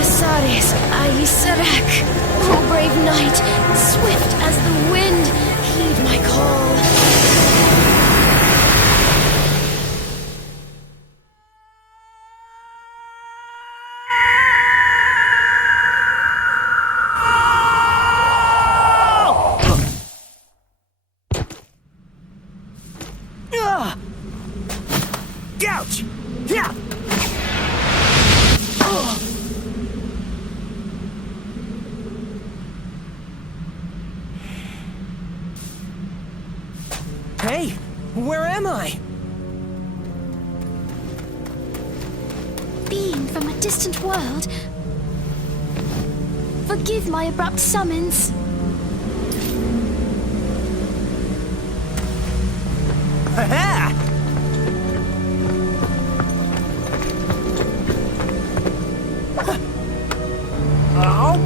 Asares, Aisarak. O brave knight, swift as the wind, heed my call. Ouch! Yeah! Hey, where am I? Being from a distant world. Forgive my abrupt summons. Ha-ha! Oh?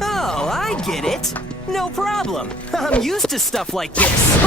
Oh, I get it. No problem. I'm used to stuff like this.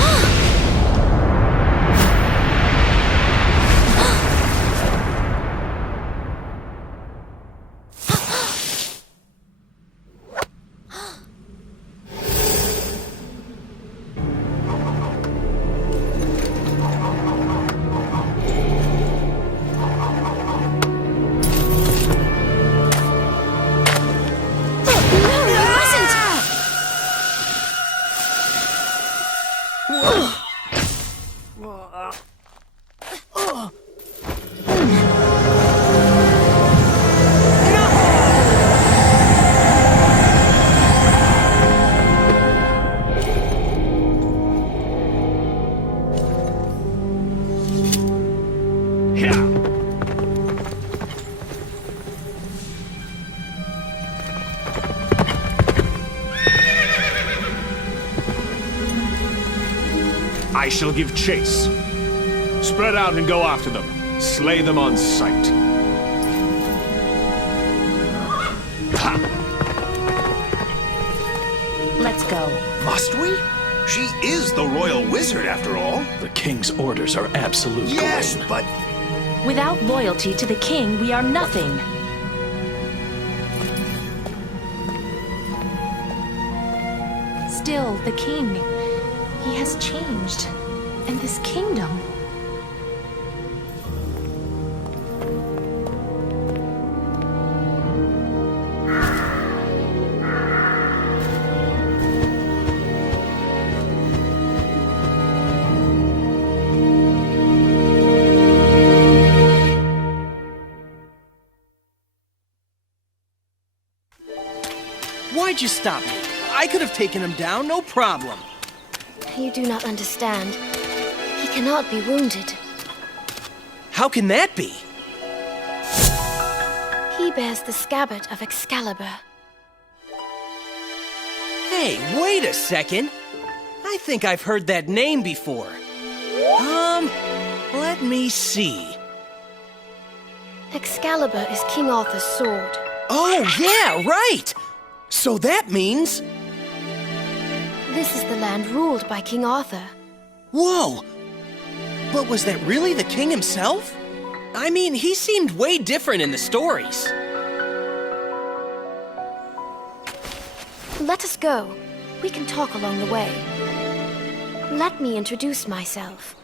I shall give chase. Spread out and go after them. Slay them on sight. Ha! Let's go. Must we? She is the royal wizard, after all. The king's orders are absolute. Yes, Gawain. but... Without loyalty to the king, we are nothing. Still, the king, he has changed. And this kingdom. Why'd you stop me? I could have taken him down, no problem. You do not understand. He cannot be wounded. How can that be? He bears the scabbard of Excalibur. Hey, wait a second. I think I've heard that name before. Let me see. Excalibur is King Arthur's sword. Oh, yeah, right! So that means... This is the land ruled by King Arthur. Whoa! But was that really the king himself? I mean, he seemed way different in the stories. Let us go. We can talk along the way. Let me introduce myself.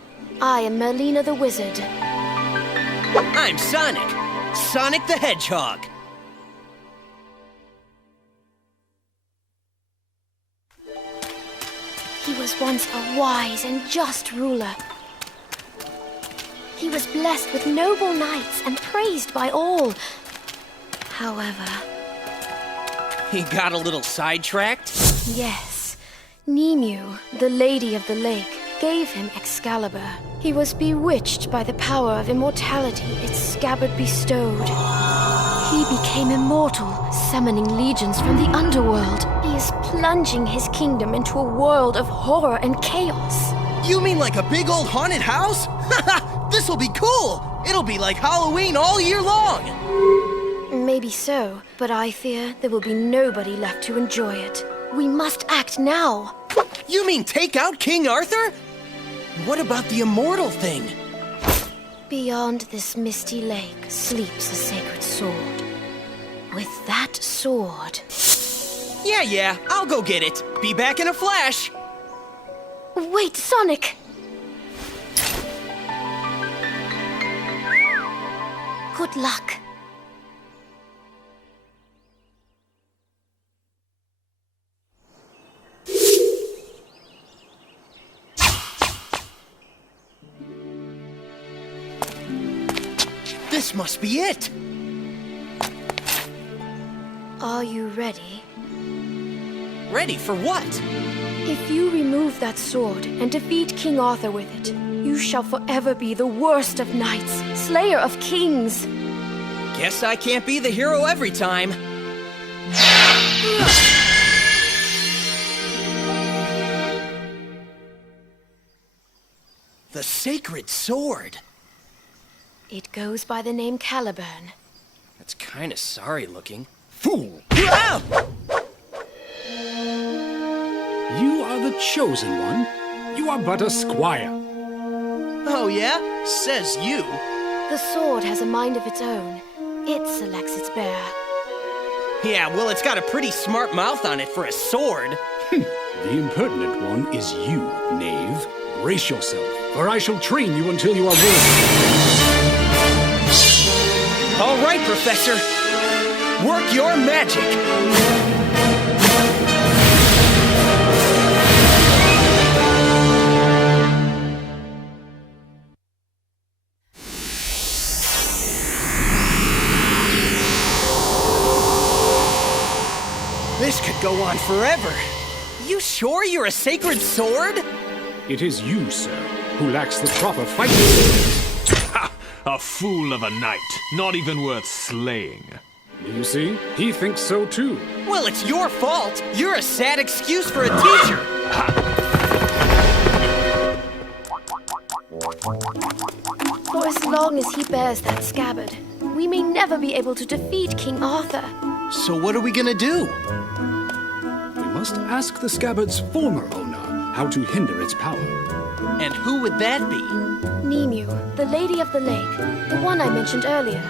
I am Merlina the Wizard. I'm Sonic. Sonic the Hedgehog. He was once a wise and just ruler. He was blessed with noble knights and praised by all. However... He got a little sidetracked? Yes. Nimue, the Lady of the Lake, gave him Excalibur. He was bewitched by the power of immortality its scabbard bestowed. He became immortal, summoning legions from the underworld. He is plunging his kingdom into a world of horror and chaos. You mean like a big old haunted house? Haha! This'll be cool! It'll be like Halloween all year long! Maybe so, but I fear there will be nobody left to enjoy it. We must act now! You mean take out King Arthur? What about the immortal thing? Beyond this misty lake sleeps a sacred sword. With that sword... Yeah, I'll go get it. Be back in a flash. Wait, Sonic! Good luck. This must be it. Are you ready? Ready for what? If you remove that sword and defeat King Arthur with it, you shall forever be the worst of knights, slayer of kings. Guess I can't be the hero every time. The sacred sword. It goes by the name Caliburn. That's kind of sorry looking. Fool! Ah! You are the chosen one. You are but a squire. Oh yeah? Says you. The sword has a mind of its own. It selects its bearer. Yeah, well, it's got a pretty smart mouth on it for a sword. The impertinent one is you, knave. Brace yourself, for I shall train you until you are worthy. All right, Professor. Work your magic. This could go on forever. You sure you're a sacred sword? It is you, sir, who lacks the proper fighting skills. Ha! A fool of a knight, not even worth slaying. You see, he thinks so too. Well, it's your fault. You're a sad excuse for a teacher. For as long as he bears that scabbard, we may never be able to defeat King Arthur. So what are we gonna do? We must ask the scabbard's former owner how to hinder its power. And who would that be? Nemu, the Lady of the Lake, the one I mentioned earlier.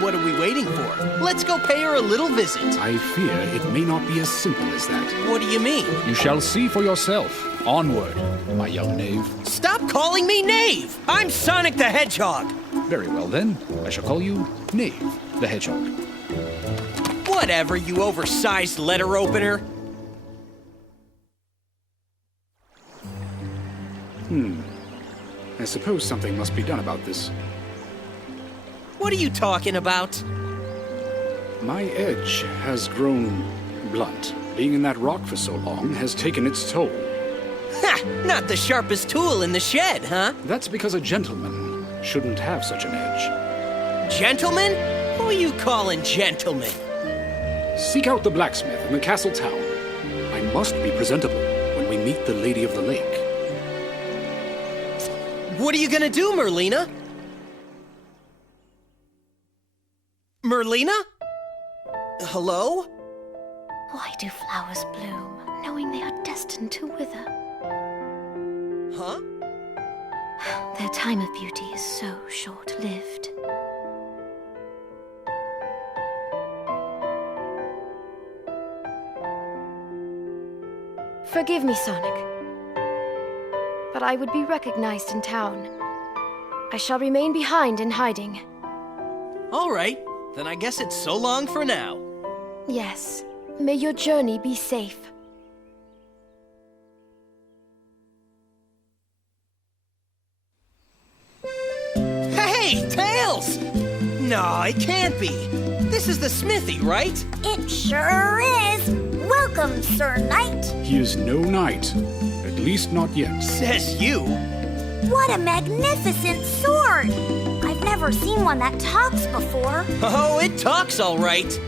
What are we waiting for? Let's go pay her a little visit. I fear it may not be as simple as that. What do you mean? You shall see for yourself. Onward, my young knave. Stop calling me Knave! I'm Sonic the Hedgehog! Very well then, I shall call you Knave the Hedgehog. Whatever, you oversized letter opener. I suppose something must be done about this. What are you talking about? My edge has grown blunt. Being in that rock for so long has taken its toll. Ha! Not the sharpest tool in the shed, huh? That's because a gentleman shouldn't have such an edge. Gentlemen? Who are you calling gentlemen? Seek out the blacksmith in the castle town. I must be presentable when we meet the Lady of the Lake. What are you gonna do, Merlina? Merlina? Hello? Why do flowers bloom, knowing they are destined to wither? Huh? Their time of beauty is so short-lived. Forgive me, Sonic. But I would be recognized in town. I shall remain behind in hiding. All right, then I guess it's so long for now. Yes. May your journey be safe. Hey, Tails! No, it can't be. This is the smithy, right? It sure is. Welcome, Sir Knight. He is no knight. At least not yet. Says you. What a magnificent sword. I've never seen one that talks before. Oh, it talks all right.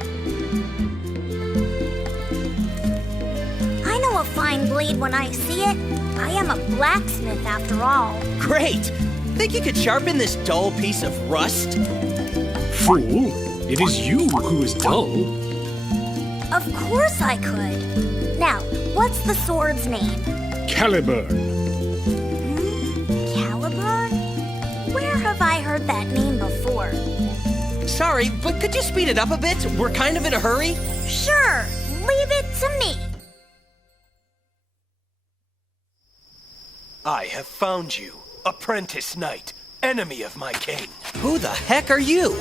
I know a fine blade when I see it. I am a blacksmith after all. Great. Think you could sharpen this dull piece of rust? Fool! It is you who is dull. Of course I could. Now, what's the sword's name? Caliburn. sorry, but could you speed it up a bit? We're kind of in a hurry. Sure, leave it to me. I have found you, apprentice knight, enemy of my king. Who the heck are you?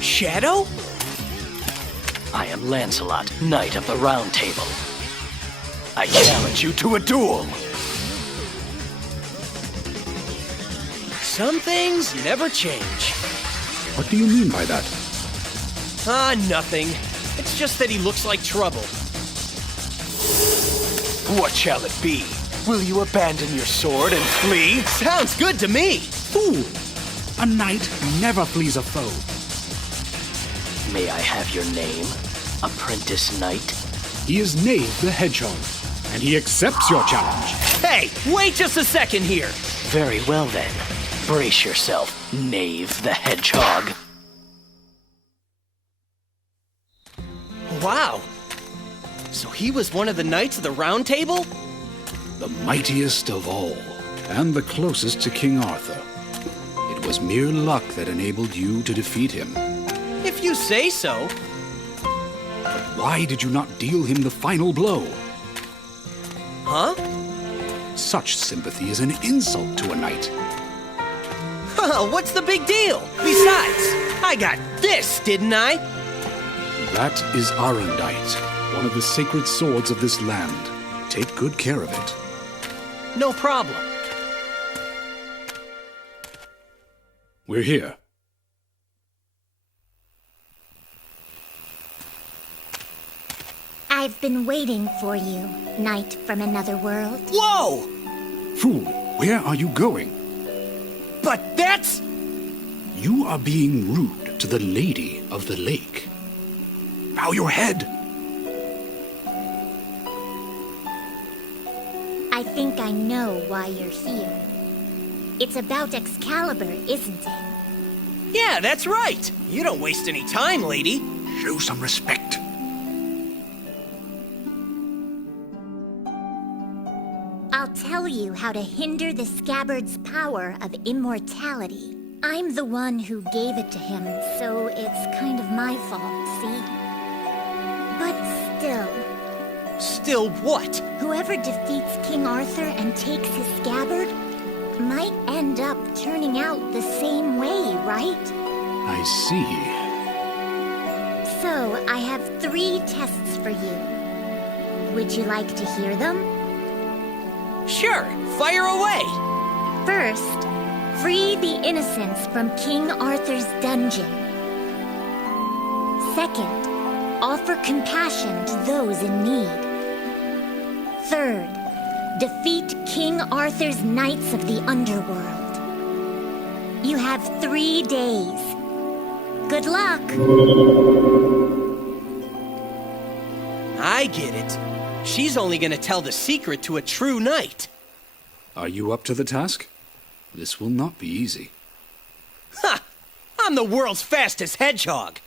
Shadow? I am Lancelot, Knight of the Round Table. I challenge you to a duel. Some things never change. What do you mean by that? Nothing. It's just that he looks like trouble. What shall it be? Will you abandon your sword and flee? Sounds good to me. Fool! A knight never flees a foe. May I have your name, Apprentice Knight? He is Knave the Hedgehog, and he accepts your challenge. Hey, wait just a second here. Very well then. Brace yourself, Knave the Hedgehog. Wow. So he was one of the Knights of the Round Table? The mightiest of all, and the closest to King Arthur. It was mere luck that enabled you to defeat him. If you say so. Why did you not deal him the final blow? Huh? Such sympathy is an insult to a knight. What's the big deal? Besides, I got this, didn't I? That is Arundite, one of the sacred swords of this land. Take good care of it. No problem. We're here. I've been waiting for you, knight from another world. Whoa! Fool, where are you going? But that's... You are being rude to the Lady of the Lake. Bow your head. I think I know why you're here. It's about Excalibur, isn't it? Yeah, that's right. You don't waste any time, lady. Show some respect. I'll tell you how to hinder the scabbard's power of immortality. I'm the one who gave it to him, so it's kind of my fault, see? But still, Still what? whoever defeats King Arthur and takes his scabbard might end up turning out the same way, right? I see. So, I have 3 tests for you. Would you like to hear them? Sure, fire away. First, free the innocents from King Arthur's dungeon. Second, offer compassion to those in need. Third, defeat King Arthur's Knights of the Underworld. You have 3 days. Good luck! I get it. She's only gonna tell the secret to a true knight. Are you up to the task? This will not be easy. Ha! I'm the world's fastest hedgehog.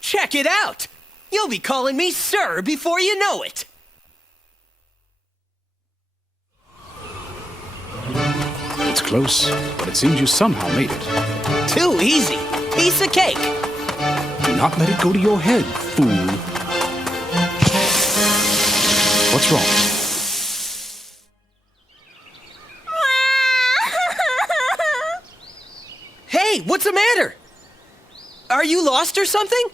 Check it out! You'll be calling me sir before you know it. It's close, but it seems you somehow made it. Too easy. Piece of cake. Do not let it go to your head, fool. What's wrong? Hey, what's the matter? Are you lost or something?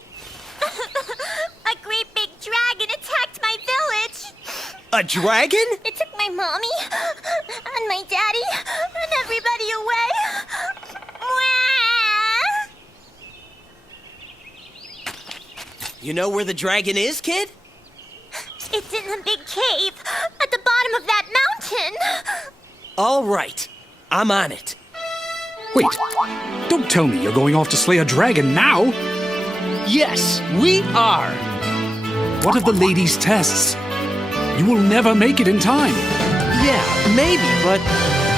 A great big dragon attacked my village! A dragon? It took my mommy and my daddy and everybody away. You know where the dragon is, kid? It's in the big cave at the bottom of that mountain. All right, I'm on it. Wait, don't tell me you're going off to slay a dragon now! Yes, we are. What of the lady's tests? You will never make it in time. Yeah, maybe, but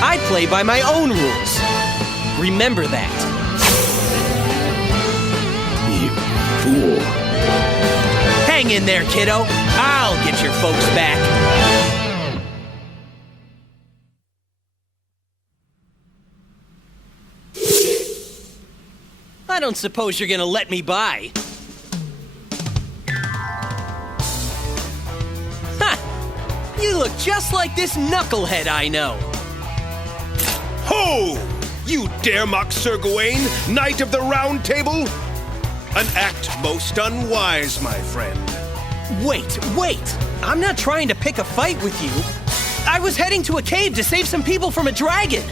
I play by my own rules. Remember that. You fool. Hang in there, kiddo. I'll get your folks back. I don't suppose you're gonna let me by. Ha! You look just like this knucklehead I know. Ho! You dare mock Sir Gawain, Knight of the Round Table? An act most unwise, my friend. Wait! I'm not trying to pick a fight with you. I was heading to a cave to save some people from a dragon.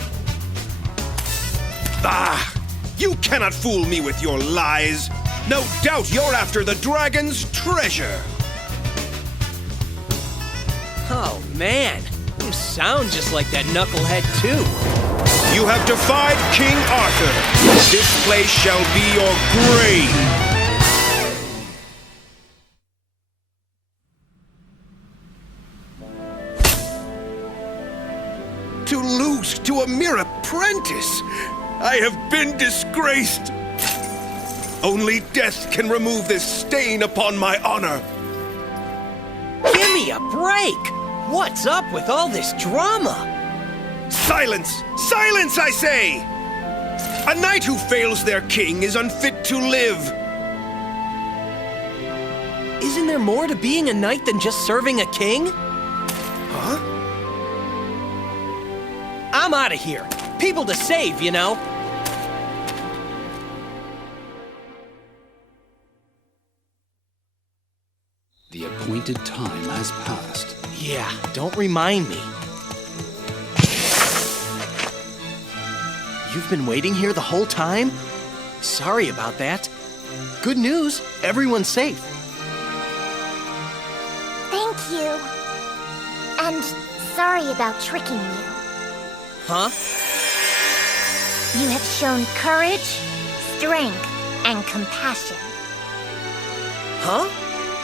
Ah! You cannot fool me with your lies. No doubt you're after the dragon's treasure. Oh, man. You sound just like that knucklehead, too. You have defied King Arthur. This place shall be your grave. To lose to a mere apprentice. I have been disgraced. Only death can remove this stain upon my honor. Give me a break! What's up with all this drama? Silence! Silence, I say! A knight who fails their king is unfit to live. Isn't there more to being a knight than just serving a king? Huh? I'm out of here. People to save, you know. The appointed time has passed. Yeah, don't remind me. You've been waiting here the whole time? Sorry about that. Good news, everyone's safe. Thank you. And sorry about tricking you. Huh? You have shown courage, strength, and compassion. Huh?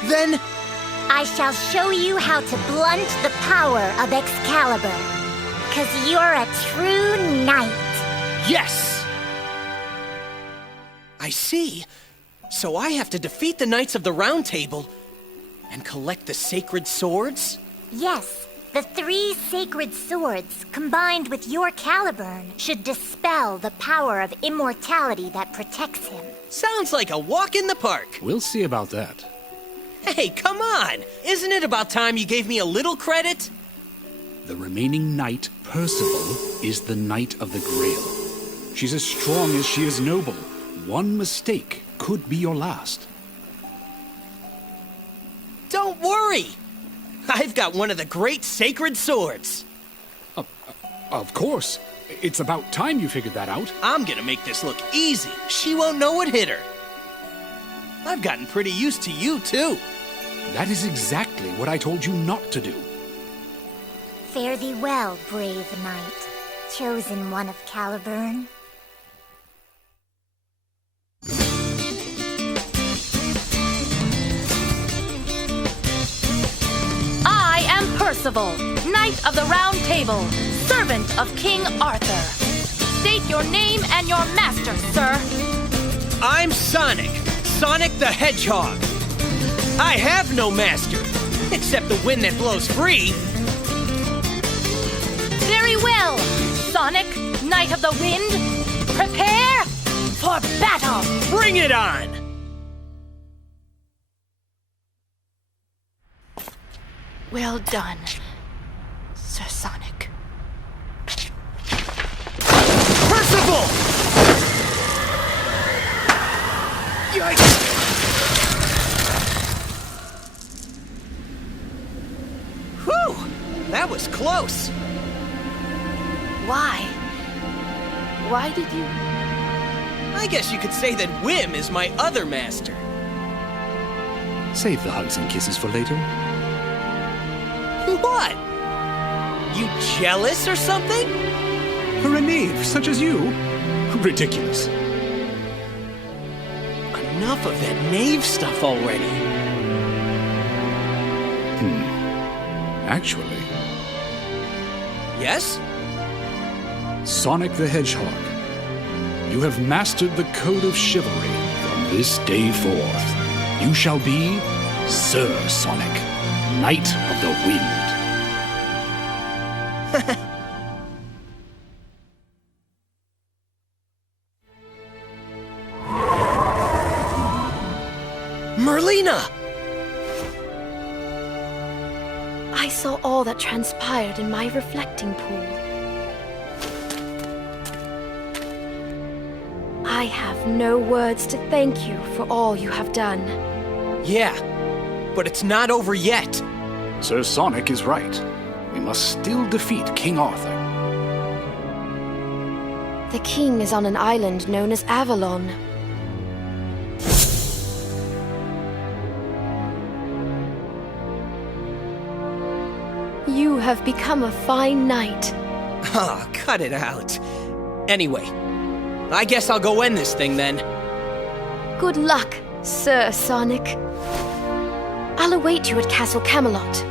Then... I shall show you how to blunt the power of Excalibur. 'Cause you're a true knight. Yes! I see. So I have to defeat the Knights of the Round Table and collect the sacred swords? Yes, the 3 sacred swords, combined with your Caliburn, should dispel the power of immortality that protects him. Sounds like a walk in the park. We'll see about that. Hey, come on! Isn't it about time you gave me a little credit? The remaining knight, Percival, is the Knight of the Grail. She's as strong as she is noble. One mistake could be your last. Don't worry! I've got one of the great sacred swords. Of course. It's about time you figured that out. I'm gonna make this look easy. She won't know what hit her. I've gotten pretty used to you, too. That is exactly what I told you not to do. Fare thee well, brave knight, chosen one of Caliburn. I am Percival, Knight of the Round Table, servant of King Arthur. State your name and your master, sir. I'm Sonic the Hedgehog. I have no master, except the wind that blows free. Very well, Sonic, Knight of the Wind. Prepare for battle. Bring it on! Well done, Sir Sonic. Percival! Yikes! Whew! That was close. Why? Why did you... I guess you could say that Whim is my other master. Save the hugs and kisses for later. What? You jealous or something? For a knave such as you? Ridiculous. Enough of that knave stuff already. Actually, Yes? Sonic the Hedgehog, you have mastered the code of chivalry. From this day forth, you shall be Sir Sonic, Knight of the Wind. Merlina! I saw all that transpired in my reflecting pool. I have no words to thank you for all you have done. Yeah, but it's not over yet. Sir Sonic is right. We must still defeat King Arthur. The king is on an island known as Avalon. You have become a fine knight. Ah, cut it out. Anyway, I guess I'll go end this thing then. Good luck, Sir Sonic. I'll await you at Castle Camelot.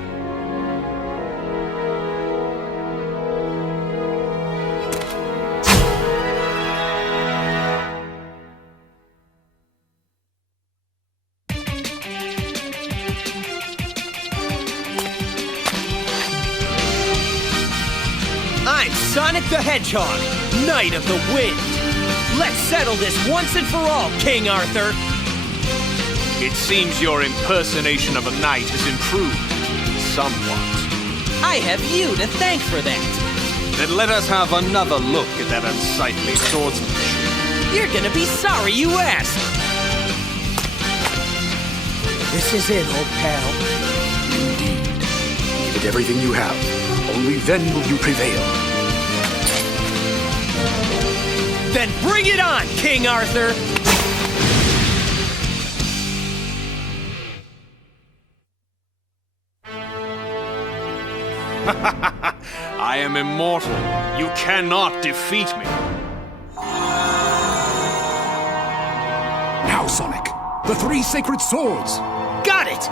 I'm Sonic the Hedgehog, Knight of the Wind. Let's settle this once and for all, King Arthur. It seems your impersonation of a knight has improved somewhat. I have you to thank for that. Then let us have another look at that unsightly swordsmanship. You're gonna be sorry you asked. This is it, old pal. Indeed. Give it everything you have. Only then will you prevail. Then bring it on, King Arthur! I am immortal. You cannot defeat me. Now, Sonic, the 3 sacred swords. Got it!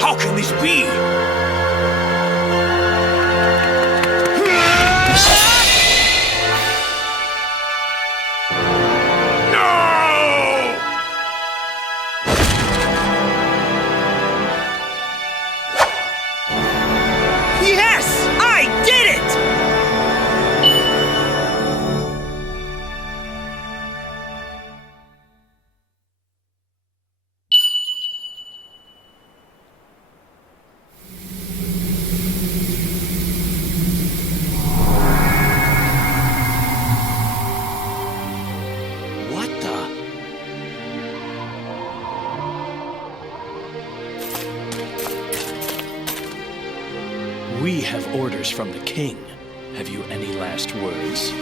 How can this be? Yes! I did it! What the? We have orders from the king. Have you any last words?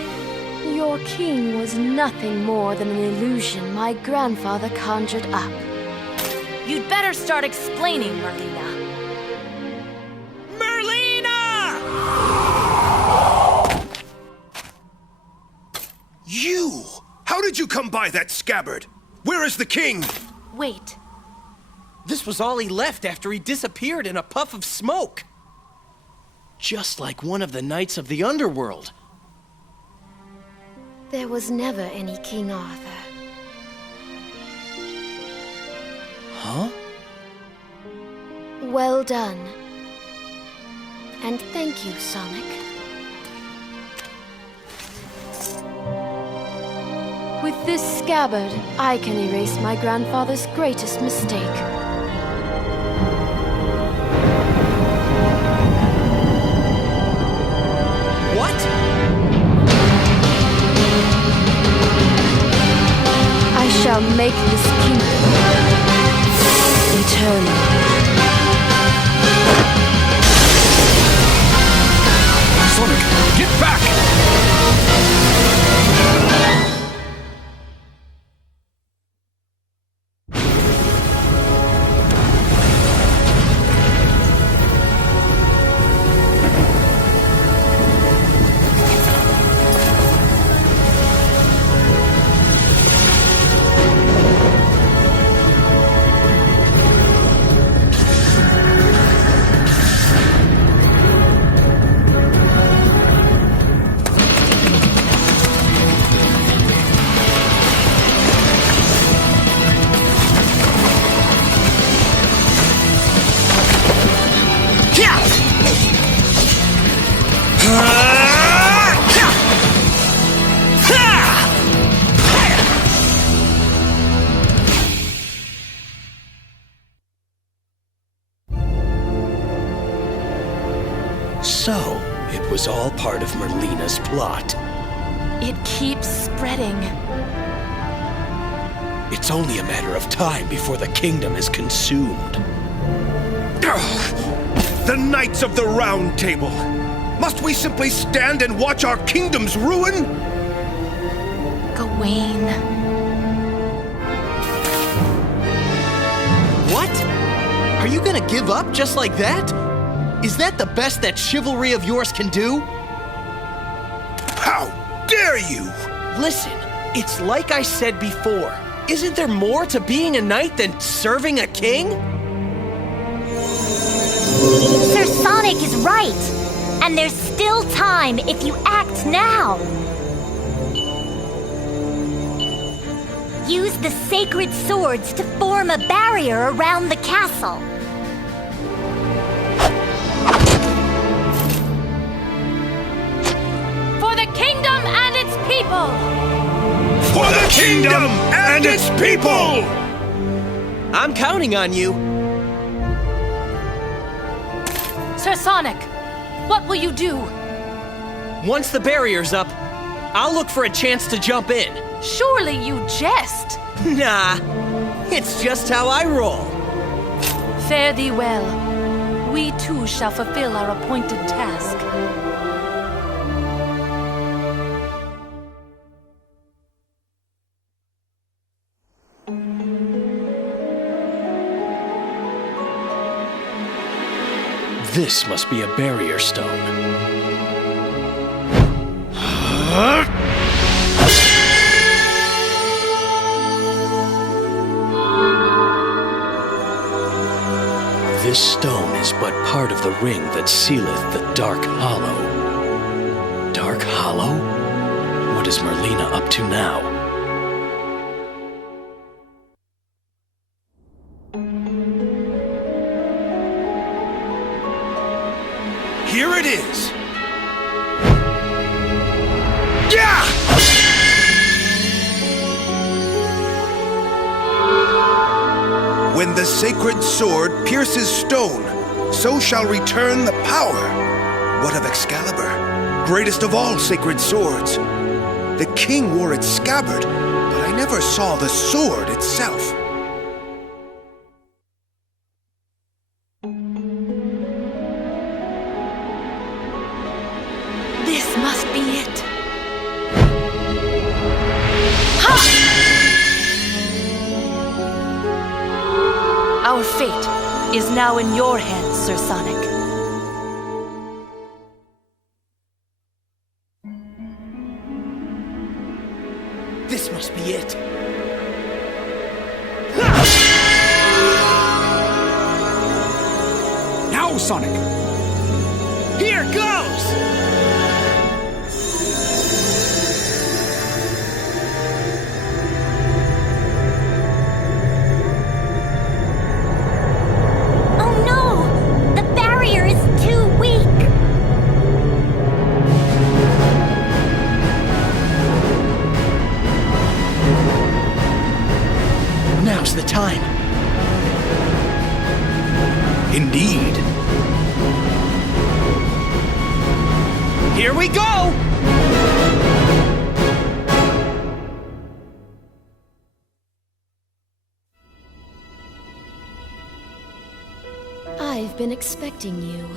Your king was nothing more than an illusion my grandfather conjured up. You'd better start explaining, Merlina. Merlina! You! How did you come by that scabbard? Where is the king? Wait. This was all he left after he disappeared in a puff of smoke. Just like one of the knights of the underworld. There was never any King Arthur. Huh? Well done. And thank you, Sonic. With this scabbard, I can erase my grandfather's greatest mistake. What? I shall make this kingdom eternal. Sonic, get back! was all part of Merlina's plot. It keeps spreading. It's only a matter of time before the kingdom is consumed. The Knights of the Round Table! Must we simply stand and watch our kingdom's ruin? Gawain. What? Are you gonna give up just like that? Is that the best that chivalry of yours can do? How dare you! Listen, it's like I said before. Isn't there more to being a knight than serving a king? Sir Sonic is right. And there's still time if you act now. Use the sacred swords to form a barrier around the castle. For the kingdom and its people! For the kingdom and its people! I'm counting on you. Sir Sonic, what will you do? Once the barrier's up, I'll look for a chance to jump in. Surely you jest. Nah, it's just how I roll. Fare thee well. We too shall fulfill our appointed task. This must be a barrier stone. This stone is but part of the ring that sealeth the Dark Hollow. Dark Hollow? What is Merlina up to now? Here it is! Yeah! When the sacred sword pierces stone, so shall return the power. What of Excalibur, greatest of all sacred swords? The king wore its scabbard, but I never saw the sword itself. This must be it. Ha! Our fate is now in your hands, Sir Sonic. This must be it. Now, Sonic! Here goes! Oh no! The barrier is too weak! Now's the time. Indeed. Here we go! I've been expecting you.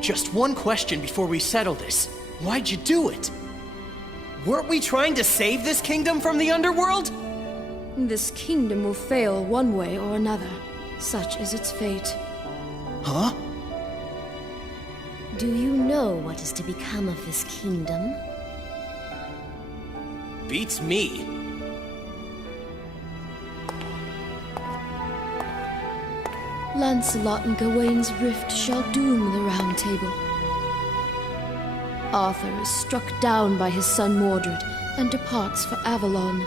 Just one question before we settle this. Why'd you do it? Weren't we trying to save this kingdom from the underworld? This kingdom will fail one way or another. Such is its fate. Huh? Do you know what is to become of this kingdom? Beats me. Lancelot and Gawain's rift shall doom the Round Table. Arthur is struck down by his son Mordred and departs for Avalon.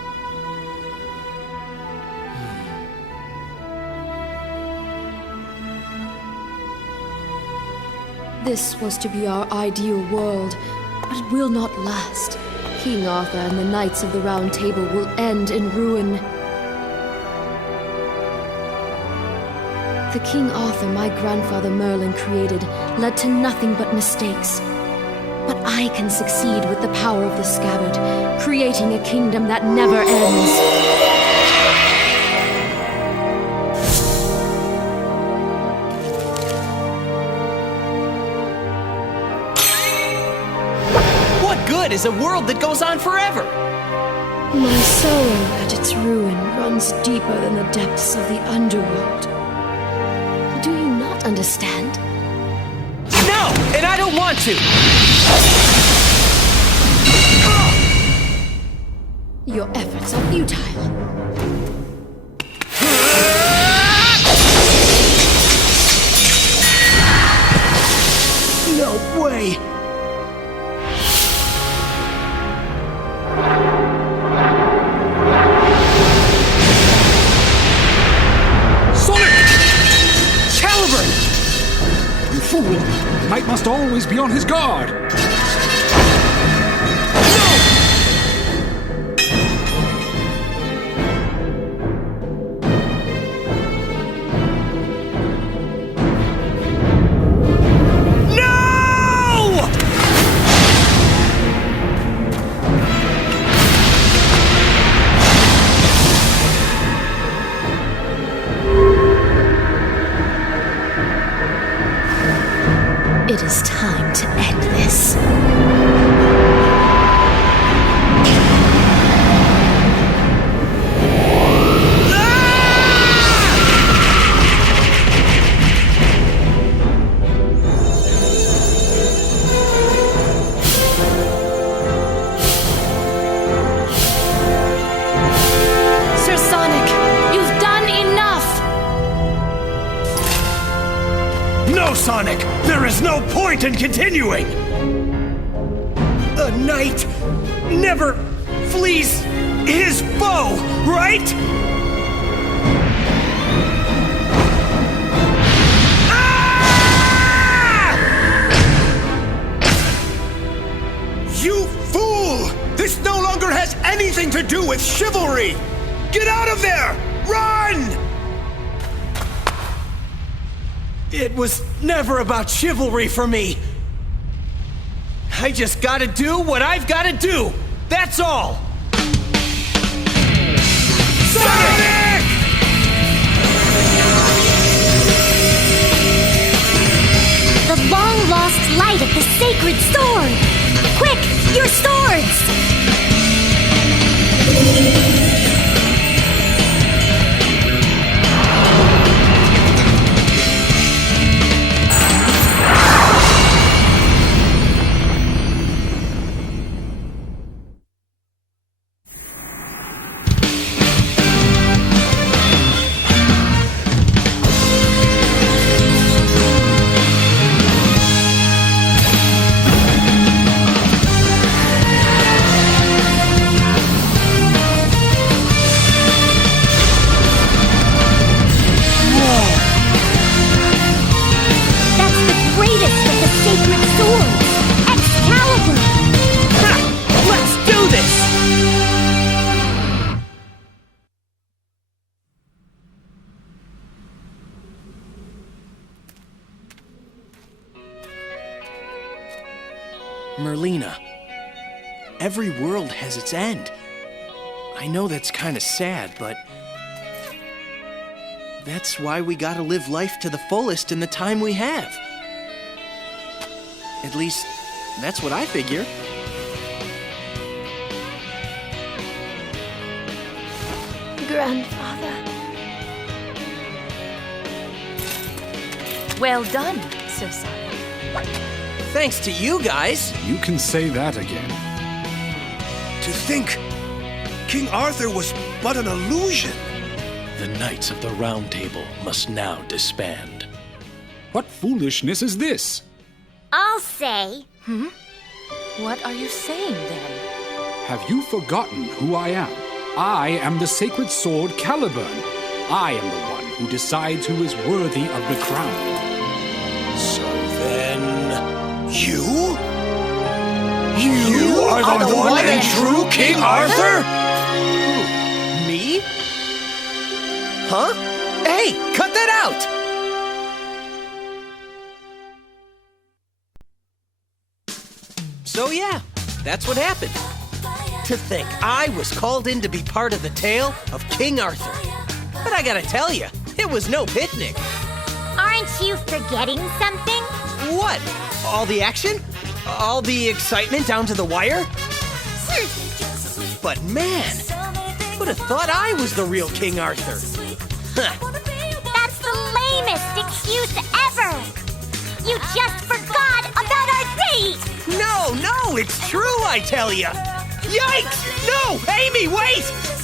This was to be our ideal world, but it will not last. King Arthur and the Knights of the Round Table will end in ruin. The King Arthur my grandfather Merlin created led to nothing but mistakes. But I can succeed with the power of the scabbard, creating a kingdom that never ends. What good is a world that goes on forever? My sorrow at its ruin runs deeper than the depths of the underworld. Do you not understand? No, and I don't want to! Your efforts are futile. No way! Knight must always be on his guard! It is time to end this. Sir Sonic, you've done enough! No, Sonic! There is no point in continuing! A knight never flees his foe, right? Ah! You fool! This no longer has anything to do with chivalry! Get out of there! Run! It was never about chivalry for me. I just gotta do what I've gotta do. That's all. Sonic! The long-lost light of the sacred sword! Quick, your swords! Merlina, every world has its end. I know that's kind of sad, but that's why we gotta live life to the fullest in the time we have. At least, that's what I figure. Grandfather. Well done, Sir Sonic. Thanks to you guys. You can say that again. To think, King Arthur was but an illusion. The Knights of the Round Table must now disband. What foolishness is this? I'll say. What are you saying, then? Have you forgotten who I am? I am the sacred sword Caliburn. I am the one who decides who is worthy of the crown. So then... You? You are the one and true King Arthur? Me? Huh? Hey, cut that out! that's what happened. To think I was called in to be part of the tale of King Arthur. But I gotta tell you, it was no picnic. Aren't you forgetting something? What? All the action? All the excitement down to the wire? But man, would have thought I was the real King Arthur. Huh. That's the lamest excuse ever! You just forgot about our date! No, it's true, I tell ya! Yikes! No! Amy, wait!